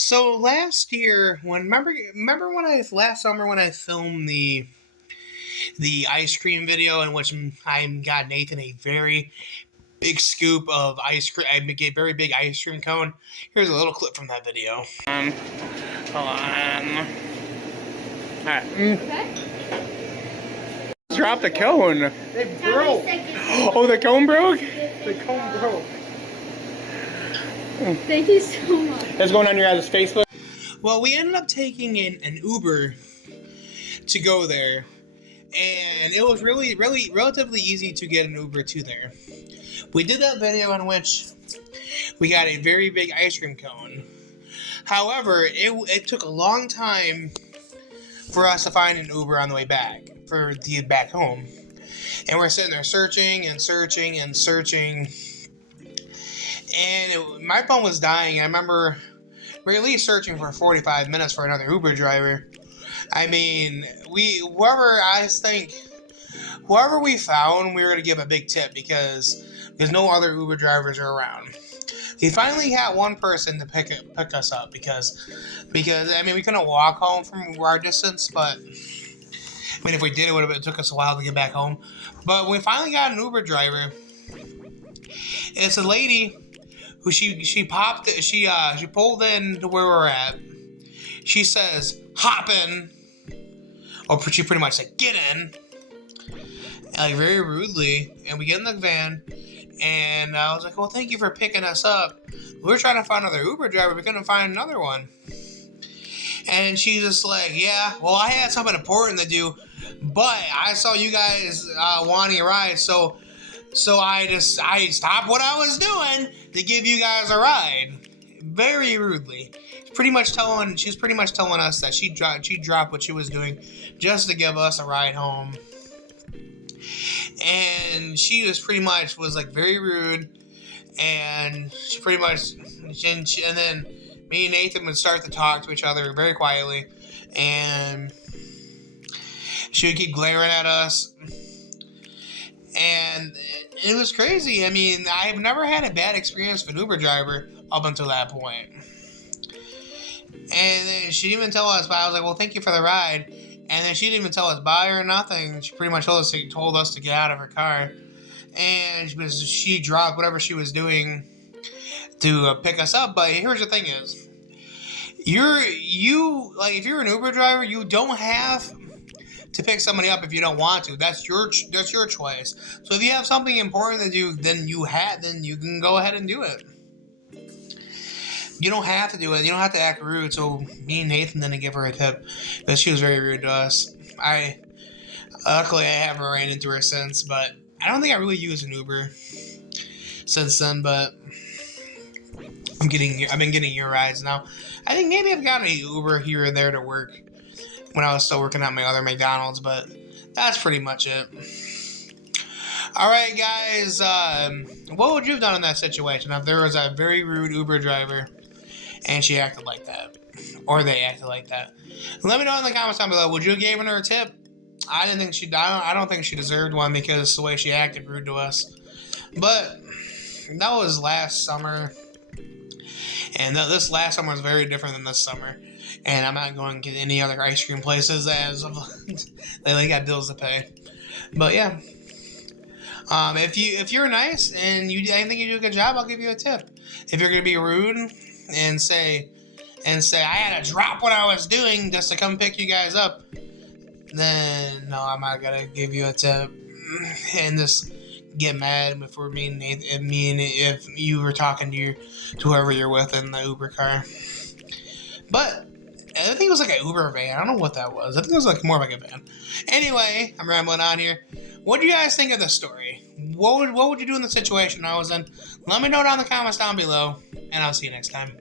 So last year, remember when last summer when I filmed the ice cream video in which I got Nathan a very big scoop of ice cream. I made a very big ice cream cone. Here's a little clip from that video. Hold on. All right. Okay. Drop the cone. It broke. Oh, the cone broke? The cone broke. Thank you so much. That's going on your guys' Facebook. Well, we ended up taking an Uber to go there, and it was really relatively easy to get an Uber to there. We did that video in which we got a very big ice cream cone. However, it took a long time for us to find an Uber on the way back, for the back home. And we're sitting there searching and searching and searching. And my phone was dying. I remember we were at least searching for 45 minutes for another Uber driver. I mean, whoever we found, we were going to give a big tip because no other Uber drivers are around. We finally got one person to pick us up because I mean, we couldn't walk home from our distance, but I mean, if we did, it took us a while to get back home. But we finally got an Uber driver. It's a lady who she pulled in to where we're at. She says, "Hop in," or she pretty much said, "Get in," like very rudely. And we get in the van, and I was like, "Well, thank you for picking us up. We were trying to find another Uber driver. We couldn't find another one." And she's just like, "Yeah, well, I had something important to do, but I saw you guys wanting a ride, so I stopped what I was doing to give you guys a ride." Very rudely. She's pretty much telling us that she dropped what she was doing just to give us a ride home. And she was like very rude, and she pretty much and then me and Nathan would start to talk to each other very quietly, and she would keep glaring at us. And it was crazy. I mean, I've never had a bad experience with an Uber driver up until that point. And then she didn't even tell us bye. I was like, "Well, thank you for the ride." And then she didn't even tell us bye or nothing. She pretty much told us to get out of her car. And she dropped whatever she was doing to pick us up. But here's the thing is, if you're an Uber driver, you don't have to pick somebody up if you don't want to. That's your choice. So if you have something important to do, then you can go ahead and do it. You don't have to do it. You don't have to act rude. So me and Nathan didn't give her a tip because she was very rude to us. Luckily I haven't ran into her since, but I don't think I really used an Uber since then. But I've been getting your rides now. I think maybe I've gotten an Uber here or there to work when I was still working at my other McDonald's, but that's pretty much it. All right, guys, what would you have done in that situation if there was a very rude Uber driver and she acted like that, or they acted like that? Let me know in the comments down below. Would you have given her a tip? I don't think she deserved one because the way she acted rude to us. But that was last summer, and this last summer was very different than this summer. And I'm not going to get any other ice cream places as they got bills to pay. But yeah, if you're nice and I think you do a good job, I'll give you a tip. If you're gonna be rude and say I had to drop what I was doing just to come pick you guys up, then no, I'm not gonna give you a tip and just get mad if if you were talking to whoever you're with in the Uber car. But I think it was like an Uber van. I don't know what that was. I think it was like more like a van. Anyway, I'm rambling on here. What do you guys think of this story? What would you do in the situation I was in? Let me know down in the comments down below, and I'll see you next time.